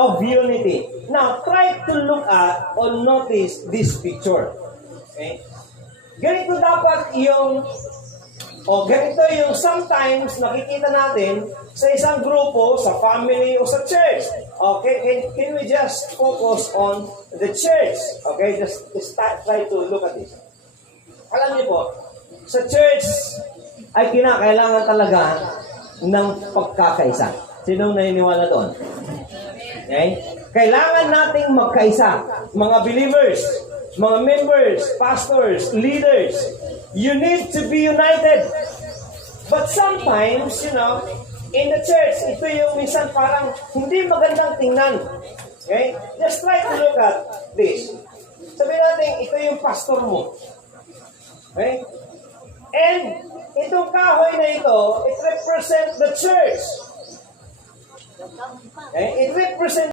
of unity. Now, try to look at or notice this picture. Okay? Ganito dapat yung, ganito yung sometimes nakikita natin sa isang grupo, sa family, o sa church. Okay? Can we just focus on the church? Okay? Just try to look at this. Alam niyo po, sa church ay kinakailangan talaga ng pagkakaisa. Sinong naniniwala doon? Okay? Kailangan nating magkaisa. Mga believers, mga members, pastors, leaders, you need to be united. But sometimes, in the church, ito yung minsan parang hindi magandang tingnan. Okay? Just try to look at this. Sabihin natin, ito yung pastor mo. Okay? And itong kahoy na ito, it represents the church. Okay? It represents